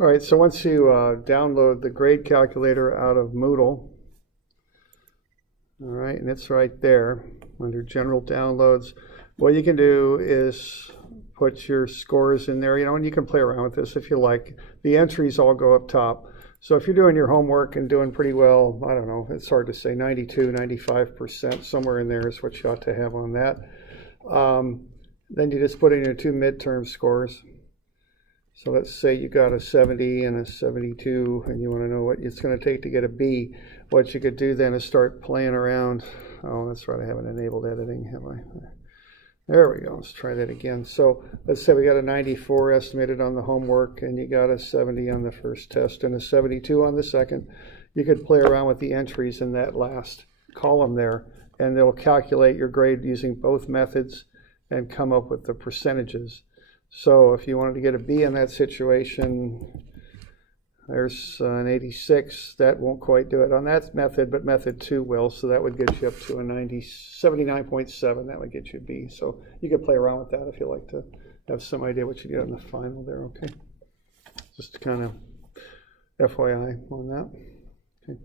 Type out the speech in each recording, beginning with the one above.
All right, so once you download the grade calculator out of Moodle, all right, and it's right there under general downloads, what you can do is put your scores in there, and you can play around with this if you like. The entries all go up top. So if you're doing your homework and doing pretty well, I don't know, it's hard to say, 92, 95%, somewhere in there is what you ought to have on that. Then you just put in your two midterm scores. So let's say you got a 70 and a 72, and you want to know what it's going to take to get a B. What you could do then is start playing around. Oh, that's right, I haven't enabled editing, have I? There we go, let's try that again. So let's say we got a 94 estimated on the homework, and you got a 70 on the first test and a 72 on the second. You could play around with the entries in that last column there, and they'll calculate your grade using both methods and come up with the percentages. So if you wanted to get a B in that situation, there's an 86. That won't quite do it on that method, but method 2 will. So that would get you up to a 79.7. That would get you a B. So you could play around with that if you like to have some idea what you get on the final there, okay? Just kind of FYI on that. Okay.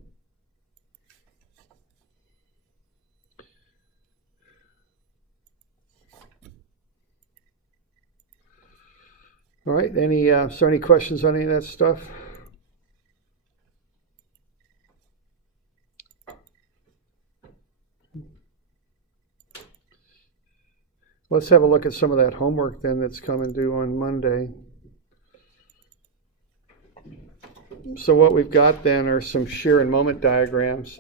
All right, so any questions on any of that stuff? Let's have a look at some of that homework then that's coming due on Monday. So what we've got then are some shear and moment diagrams.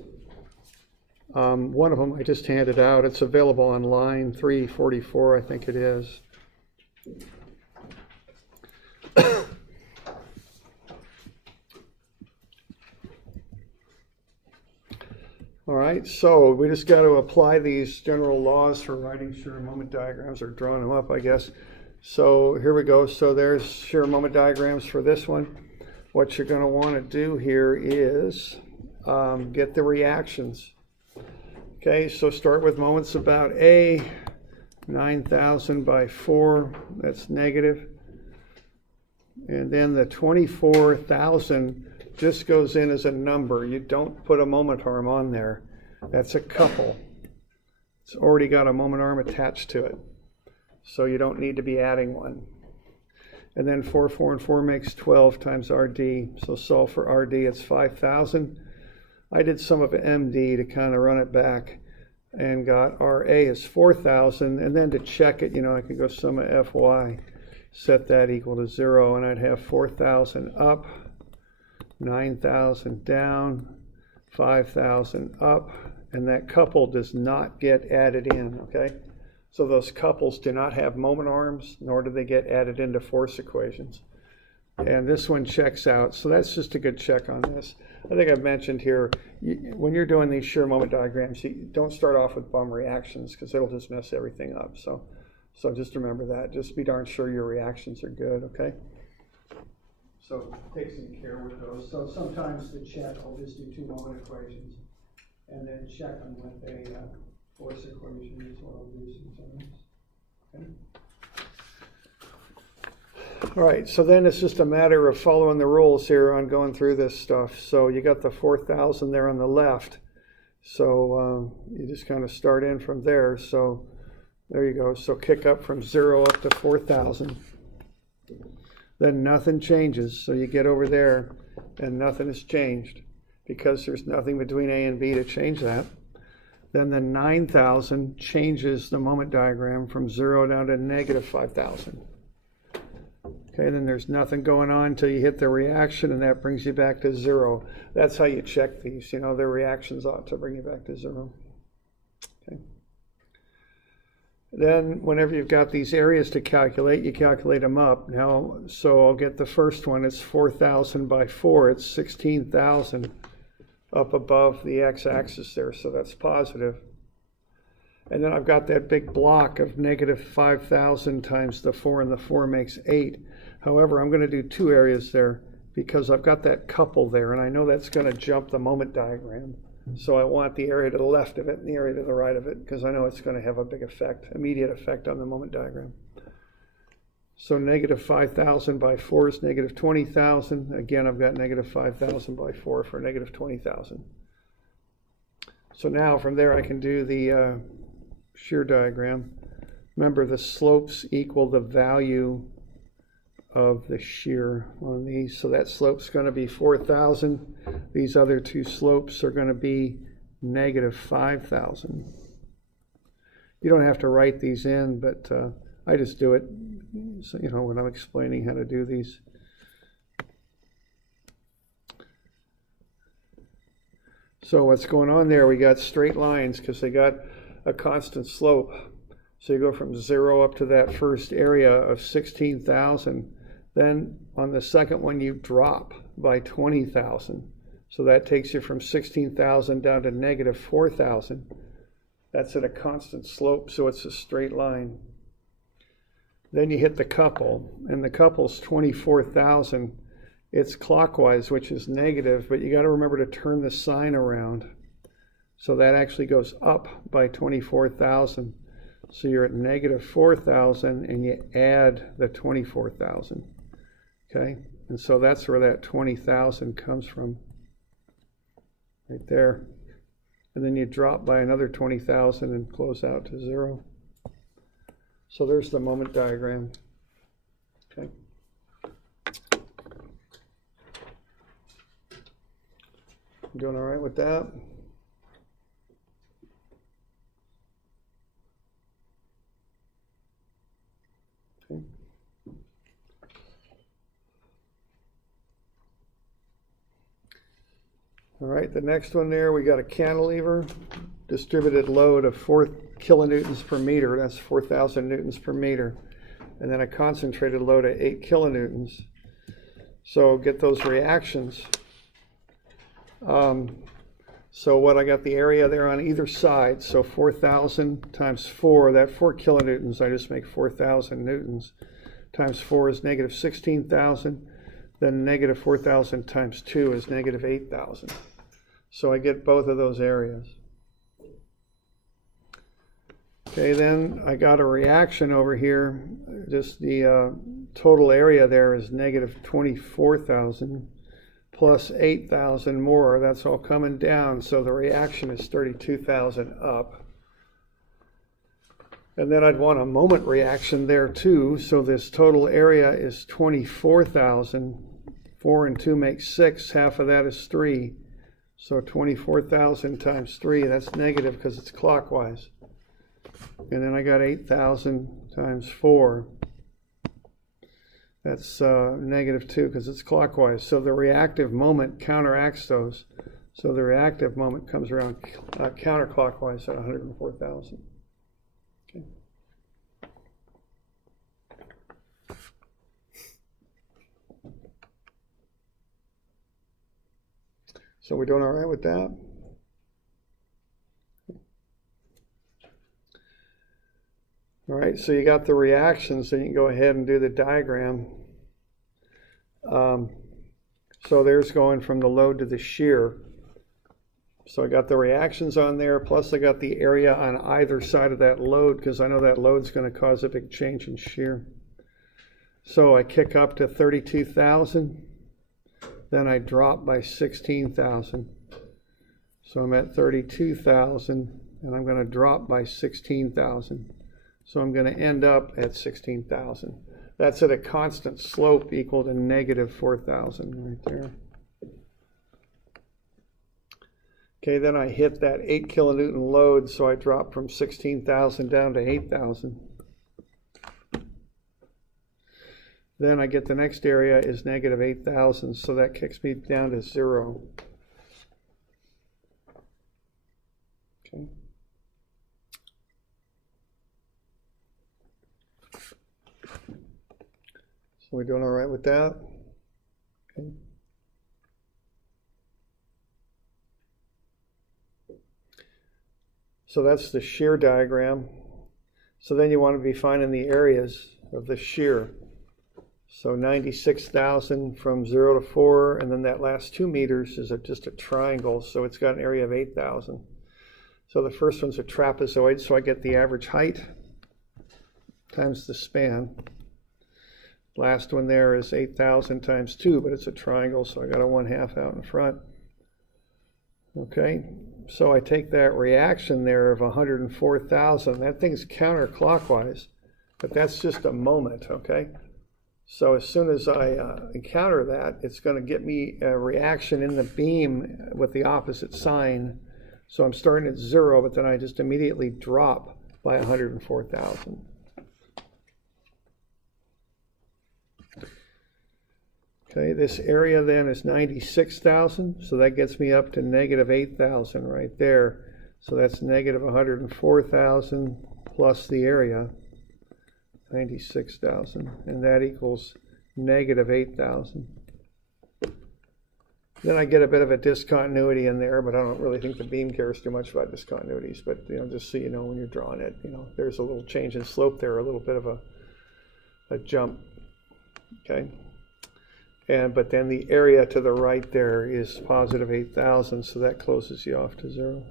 One of them I just handed out. It's available on line 344, I think it is. All right, so we just got to apply these general laws for writing shear and moment diagrams, or drawing them up, I guess. So here we go. So there's shear and moment diagrams for this one. What you're going to want to do here is get the reactions. Okay, so start with moments about A, 9,000 by 4, that's negative. And then the 24,000 just goes in as a number. You don't put a moment arm on there. That's a couple. It's already got a moment arm attached to it. So you don't need to be adding one. And then 4, 4, and 4 makes 12 times RD. So solve for RD, it's 5,000. I did some of MD to kind of run it back and got RA is 4,000. And then to check it, I could go sum of FY, set that equal to 0, and I'd have 4,000 up, 9,000 down, 5,000 up, and that couple does not get added in, okay? So those couples do not have moment arms, nor do they get added into force equations. And this one checks out, so that's just a good check on this. I think I've mentioned here, when you're doing these shear moment diagrams, you don't start off with bum reactions because it'll just mess everything up. So just remember that. Just be darn sure your reactions are good, okay? So take some care with those. So sometimes to check, I'll just do 2 moment equations and then check them with a force equation is what I'll do sometimes. Okay. All right, so then it's just a matter of following the rules here on going through this stuff. So you got the 4,000 there on the left. So you just kind of start in from there. So there you go. So kick up from 0 up to 4,000. Then nothing changes. So you get over there and nothing has changed because there's nothing between A and B to change that. Then the 9,000 changes the moment diagram from 0 down to negative 5,000. Okay, then there's nothing going on until you hit the reaction, and that brings you back to 0. That's how you check these. The reactions ought to bring you back to 0. Okay. Then whenever you've got these areas to calculate, you calculate them up. Now, so I'll get the first one. It's 4,000 by 4. It's 16,000 up above the x-axis there, so that's positive. And then I've got that big block of negative 5,000 times the 4, and the 4 makes 8. However, I'm going to do 2 areas there because I've got that couple there, and I know that's going to jump the moment diagram. So I want the area to the left of it and the area to the right of it because I know it's going to have a big effect, immediate effect on the moment diagram. So negative 5,000 by 4 is negative 20,000. Again, I've got negative 5,000 by 4 for negative 20,000. So now from there I can do the shear diagram. Remember, the slopes equal the value of the shear on these. So that slope's going to be 4,000. These other two slopes are going to be negative 5,000. You don't have to write these in, but I just do it, so, you know, when I'm explaining how to do these. So what's going on there, we got straight lines because they got a constant slope. So you go from 0 up to that first area of 16,000. Then on the second one you drop by 20,000. So that takes you from 16,000 down to negative 4,000. That's at a constant slope, so it's a straight line. Then you hit the couple, and the couple's 24,000. It's clockwise, which is negative, but you got to remember to turn the sign around. So that actually goes up by 24,000. So you're at negative 4,000, and you add the 24,000. Okay, and so that's where that 20,000 comes from, right there. And then you drop by another 20,000 and close out to 0. So there's the moment diagram. Okay. Doing all right with that? Okay. All right, the next one there, we got a cantilever, distributed load of 4 kilonewtons per meter. That's 4,000 newtons per meter. And then a concentrated load of 8 kilonewtons. So get those reactions. So what I got the area there on either side. So 4,000 times 4, that 4 kilonewtons, I just make 4,000 newtons. Times 4 is negative 16,000. Then negative 4,000 times 2 is negative 8,000. So I get both of those areas. Okay, then I got a reaction over here. Just the total area there is negative 24,000 plus 8,000 more. That's all coming down. So the reaction is 32,000 up. And then I'd want a moment reaction there too. So this total area is 24,000. 4 and 2 makes 6. Half of that is 3. So 24,000 times 3, that's negative because it's clockwise. And then I got 8,000 times 4. That's negative 2 because it's clockwise. So the reactive moment counteracts those. So the reactive moment comes around counterclockwise at 104,000. Okay. So we're doing all right with that? All right, so you got the reactions, so you can go ahead and do the diagram. So there's going from the load to the shear. So I got the reactions on there, plus I got the area on either side of that load, because I know that load's going to cause a big change in shear. So I kick up to 32,000, then I drop by 16,000. So I'm at 32,000, and I'm going to drop by 16,000. So I'm going to end up at 16,000. That's at a constant slope equal to negative 4,000 right there. Okay, then I hit that 8 kilonewton load, so I drop from 16,000 down to 8,000. Then I get the next area is negative 8,000, so that kicks me down to 0. Okay. So we're doing all right with that? Okay. So that's the shear diagram. So then you want to be finding the areas of the shear. So 96,000 from 0 to 4, and then that last 2 meters is just a triangle, so it's got an area of 8,000. So the first one's a trapezoid, so I get the average height times the span. Last one there is 8,000 times 2, but it's a triangle, so I got a 1/2 out in front. Okay, so I take that reaction there of 104,000. That thing's counterclockwise, but that's just a moment, okay? So as soon as I encounter that, it's going to get me a reaction in the beam with the opposite sign. So I'm starting at 0, but then I just immediately drop by 104,000. Okay, this area then is 96,000, so that gets me up to negative 8,000 right there. So that's negative 104,000 plus the area, 96,000, and that equals negative 8,000. Then I get a bit of a discontinuity in there, but I don't really think the beam cares too much about discontinuities. But just so you know, when you're drawing it, there's a little change in slope there, a little bit of a jump. Okay. But then the area to the right there is positive 8,000, so that closes you off to 0.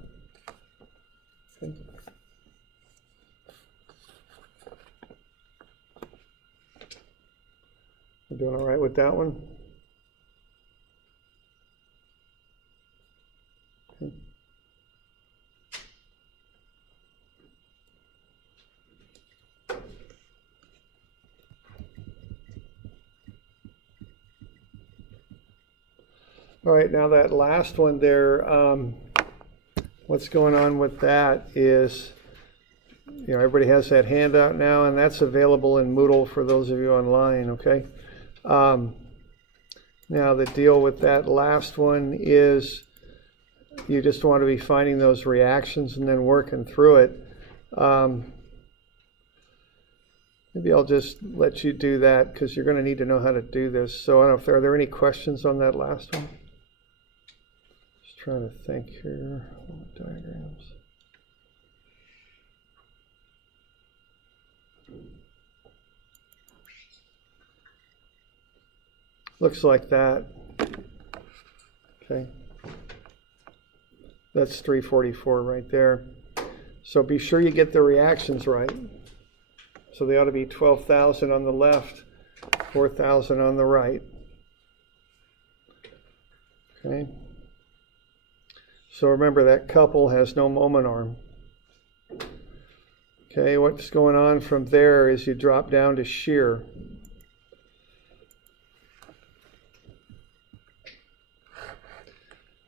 Okay. We're doing all right with that one? Okay. All right, now that last one there, what's going on with that is, everybody has that handout now, and that's available in Moodle for those of you online, okay? Now the deal with that last one is you just want to be finding those reactions and then working through it. Maybe I'll just let you do that because you're going to need to know how to do this. So I don't know if are there any questions on that last one? Trying to think here. Diagrams. Looks like that. Okay. That's 344 right there. So be sure you get the reactions right. So they ought to be 12,000 on the left, 4,000 on the right. Okay. So remember that couple has no moment arm. Okay, what's going on from there is you drop down to shear.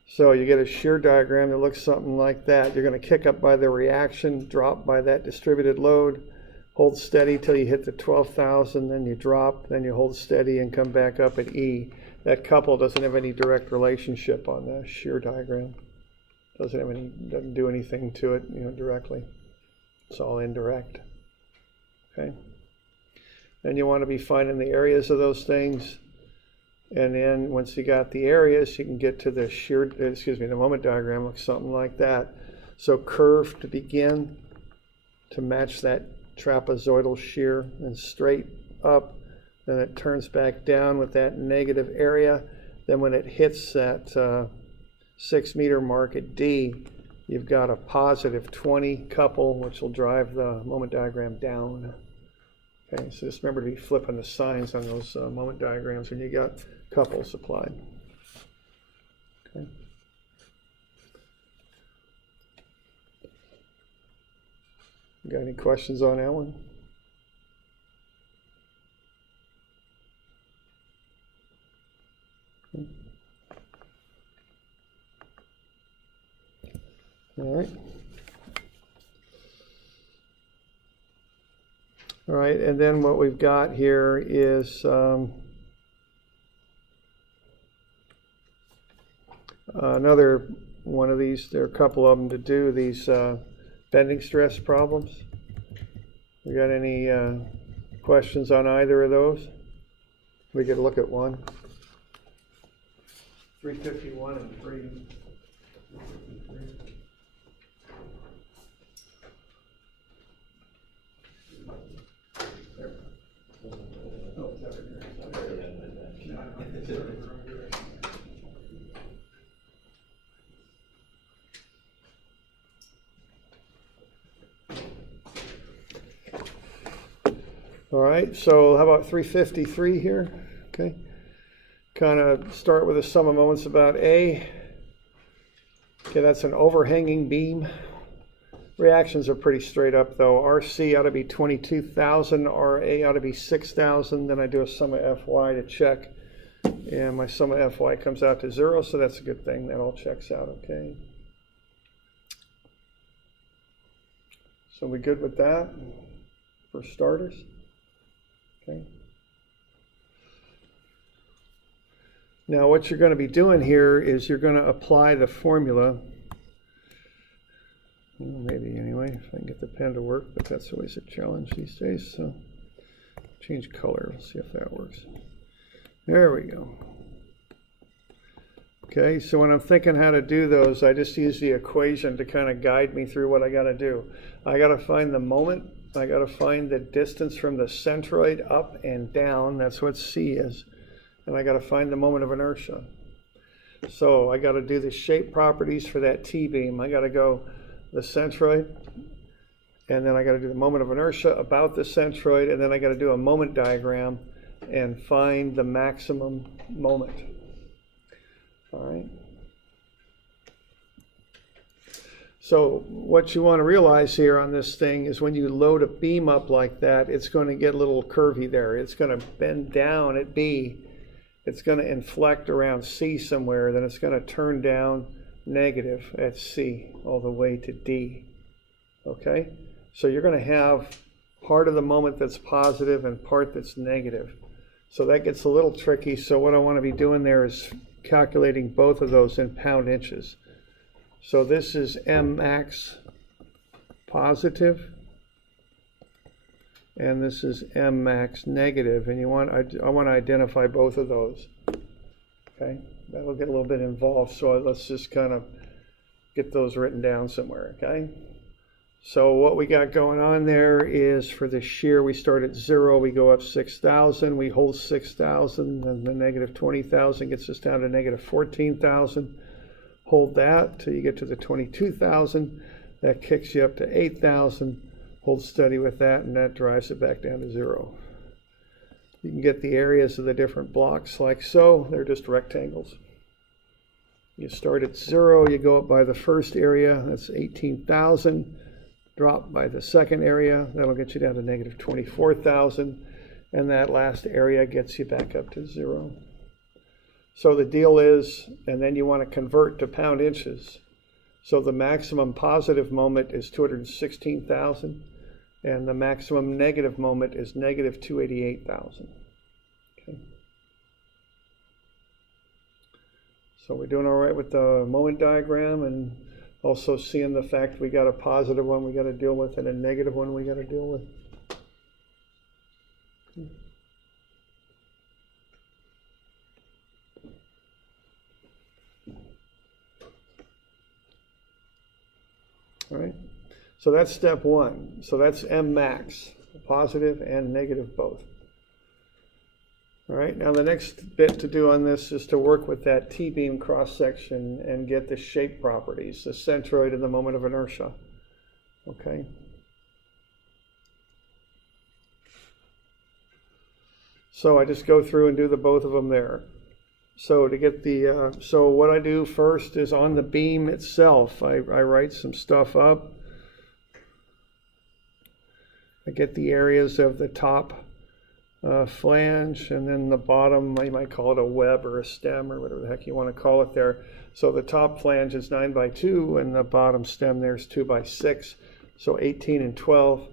So you get a shear diagram that looks something like that. You're going to kick up by the reaction, drop by that distributed load, hold steady till you hit the 12,000, then you drop, then you hold steady and come back up at E. That couple doesn't have any direct relationship on the shear diagram. Doesn't do anything to it, directly. It's all indirect. Okay. Then you want to be finding the areas of those things, and then once you got the areas, you can get to the the moment diagram looks something like that. So curve to begin to match that trapezoidal shear, and straight up. Then it turns back down with that negative area. Then when it hits that 6 meter mark at D, you've got a positive 20 couple, which will drive the moment diagram down. Okay, so just remember to be flipping the signs on those moment diagrams when you got couples applied. Okay. Got any questions on that one? All right. All right, and then what we've got here is another one of these. There are a couple of them to do, these bending stress problems. We got any questions on either of those? We could look at one. 351 and 3. All right, so how about 353 here? Okay, kind of start with a sum of moments about A. Okay, that's an overhanging beam. Reactions are pretty straight up though. RC ought to be 22,000, RA ought to be 6,000. Then I do a sum of FY to check. And my sum of FY comes out to 0, so that's a good thing. That all checks out okay. So we good with that for starters? Okay. Now what you're going to be doing here is you're going to apply the formula. Well, maybe anyway, if I can get the pen to work, but that's always a challenge these days. So change color, let's see if that works. There we go. Okay, so when I'm thinking how to do those, I just use the equation to kind of guide me through what I got to do. I got to find the moment. I got to find the distance from the centroid up and down. That's what C is. And I got to find the moment of inertia. So I got to do the shape properties for that T-beam. I got to go the centroid, and then I got to do the moment of inertia about the centroid, and then I got to do a moment diagram and find the maximum moment. All right. So what you want to realize here on this thing is when you load a beam up like that, it's going to get a little curvy there. It's going to bend down at B. It's going to inflect around C somewhere. Then it's going to turn down negative at C all the way to D. Okay? So you're going to have part of the moment that's positive and part that's negative. So that gets a little tricky. So what I want to be doing there is calculating both of those in pound inches. So this is M max positive, and this is M max negative, and I want to identify both of those. Okay, that'll get a little bit involved, so let's just kind of get those written down somewhere. Okay, so what we got going on there is for the shear, we start at 0, we go up 6,000, we hold 6,000, and the negative 20,000 gets us down to negative 14,000. Hold that till you get to the 22,000. That kicks you up to 8,000. Hold steady with that, and that drives it back down to 0. You can get the areas of the different blocks like so. They're just rectangles. You start at 0, you go up by the first area, that's 18,000. Drop by the second area, that'll get you down to negative 24,000. And that last area gets you back up to 0. So the deal is, and then you want to convert to pound inches. So the maximum positive moment is 216,000, and the maximum negative moment is negative 288,000. Okay. So we're doing all right with the moment diagram, and also seeing the fact we got a positive one we got to deal with and a negative one we got to deal with. Okay. All right, so that's step 1. So that's M max, positive and negative both. All right, now the next bit to do on this is to work with that T-beam cross-section and get the shape properties, the centroid and the moment of inertia. Okay. So I just go through and do the both of them there. So to get the, so what I do first is on the beam itself, I write some stuff up. I get the areas of the top flange, and then the bottom, you might call it a web or a stem or whatever the heck you want to call it there. So the top flange is 9 by 2, and the bottom stem there is 2 by 6, so 18 and 12.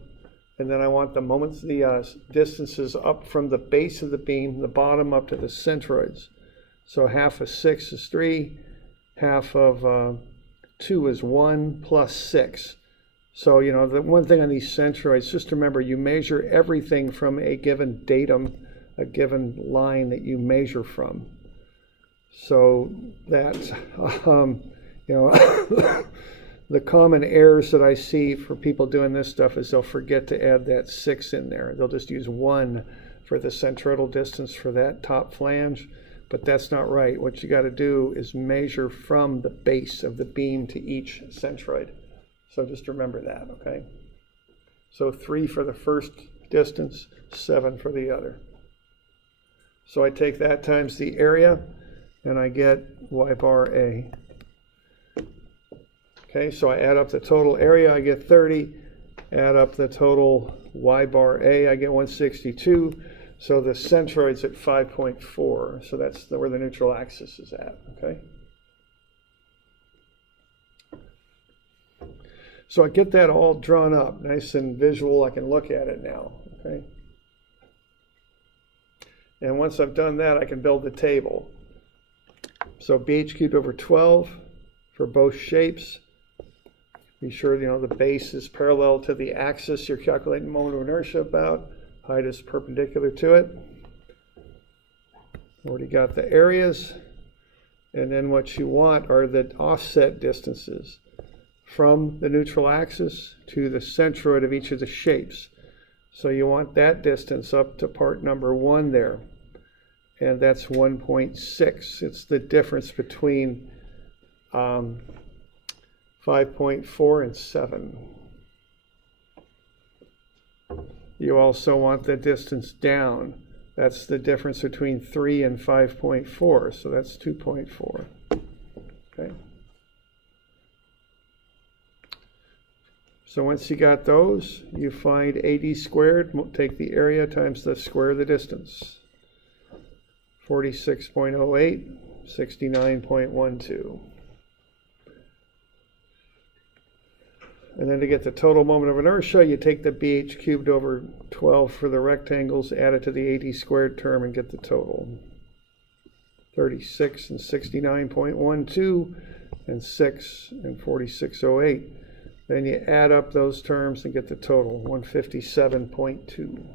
And then I want the moments, the distances up from the base of the beam, the bottom up to the centroids. So half of 6 is 3, half of 2 is 1 plus 6. So, you know, the one thing on these centroids, just remember, you measure everything from a given datum, a given line that you measure from. So that, you know, the common errors that I see for people doing this stuff is they'll forget to add that 6 in there. They'll just use 1 for the centroidal distance for that top flange. But that's not right. What you got to do is measure from the base of the beam to each centroid. So just remember that, okay? So 3 for the first distance, 7 for the other. So I take that times the area, and I get y bar A. Okay, so I add up the total area, I get 30. Add up the total y bar A, I get 162. So the centroid's at 5.4. So that's where the neutral axis is at, okay? So I get that all drawn up, nice and visual. I can look at it now, okay? And once I've done that, I can build the table. So BH cubed over 12 for both shapes. Be sure, the base is parallel to the axis you're calculating moment of inertia about. Height is perpendicular to it. Already got the areas. And then what you want are the offset distances from the neutral axis to the centroid of each of the shapes. So you want that distance up to part number 1 there. And that's 1.6. It's the difference between 5.4 and 7. You also want the distance down. That's the difference between 3 and 5.4, so that's 2.4. Okay. So once you got those, you find AD squared, take the area times the square of the distance. 46.08, 69.12. And then to get the total moment of inertia, you take the BH cubed over 12 for the rectangles, add it to the AD squared term, and get the total. 36 and 69.12 and 6 and 46.08. Then you add up those terms and get the total, 157.2.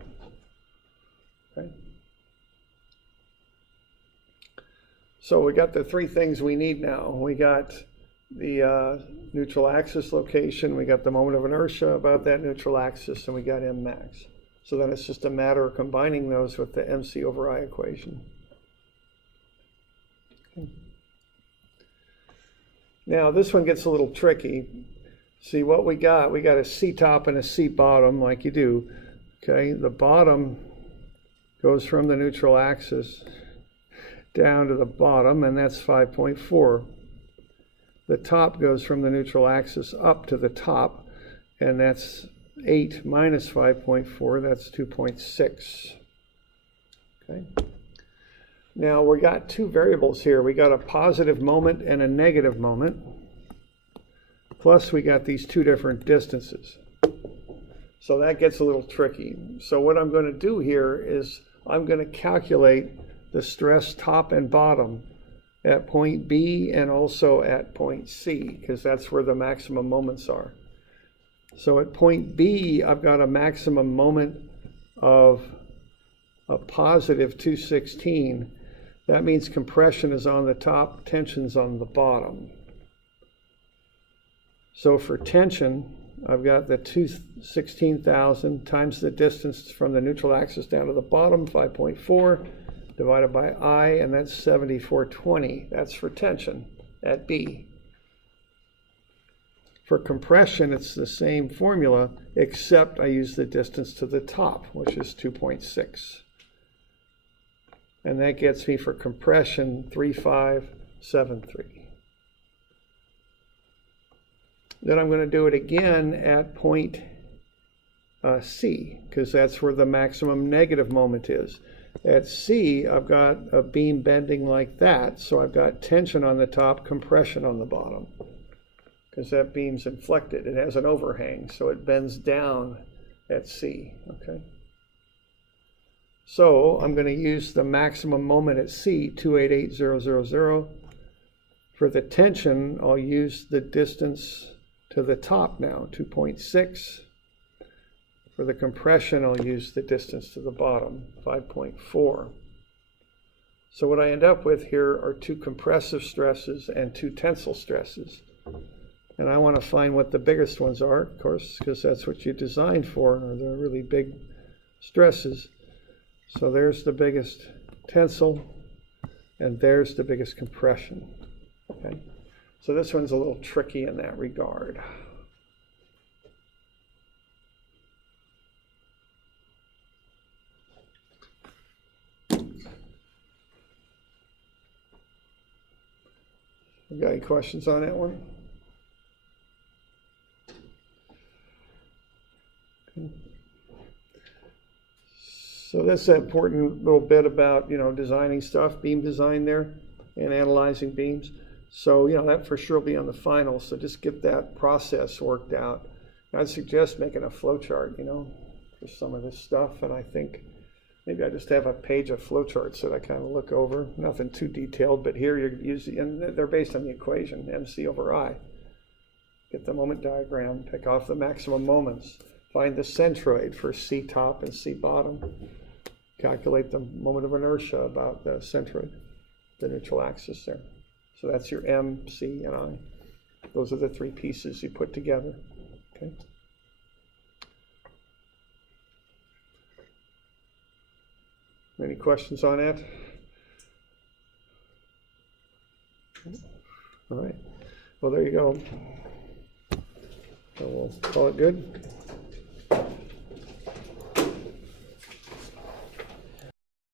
Okay. So we got the 3 things we need now. We got the neutral axis location, we got the moment of inertia about that neutral axis, and we got M max. So then it's just a matter of combining those with the MC over I equation. Okay. Now this one gets a little tricky. See what we got a C top and a C bottom like you do. Okay, the bottom goes from the neutral axis down to the bottom, and that's 5.4. The top goes from the neutral axis up to the top, and that's 8 minus 5.4, that's 2.6. Okay. Now we got 2 variables here. We got a positive moment and a negative moment. Plus we got these 2 different distances. So that gets a little tricky. So what I'm going to do here is I'm going to calculate the stress top and bottom at point B and also at point C, because that's where the maximum moments are. So at point B, I've got a maximum moment of a positive 216. That means compression is on the top, tension's on the bottom. So for tension, I've got the 216,000 times the distance from the neutral axis down to the bottom, 5.4. divided by I, and that's 7420. That's for tension at B. For compression, it's the same formula, except I use the distance to the top, which is 2.6. And that gets me for compression 3573. Then I'm going to do it again at point C, because that's where the maximum negative moment is. At C, I've got a beam bending like that, so I've got tension on the top, compression on the bottom, because that beam's inflected. It has an overhang, so it bends down at C, okay? So I'm going to use the maximum moment at C, 288,000. For the tension, I'll use the distance to the top now, 2.6. For the compression, I'll use the distance to the bottom, 5.4. So what I end up with here are 2 compressive stresses and 2 tensile stresses. And I want to find what the biggest ones are, of course, because that's what you designed for, are the really big stresses. So there's the biggest tensile, and there's the biggest compression. Okay? So this one's a little tricky in that regard. You got any questions on that one? Okay. So that's an important little bit about, designing stuff, beam design there, and analyzing beams. So, that for sure will be on the final. So just get that process worked out. I'd suggest making a flow chart, for some of this stuff. And I think maybe I just have a page of flow charts that I kind of look over. Nothing too detailed, but here you're using, and they're based on the equation, MC over I. Get the moment diagram, pick off the maximum moments, find the centroid for C top and C bottom. Calculate the moment of inertia about the centroid, the neutral axis there. So that's your M, C, and I. Those are the three pieces you put together. Okay. Any questions on that? All right. Well, there you go. So we'll call it good.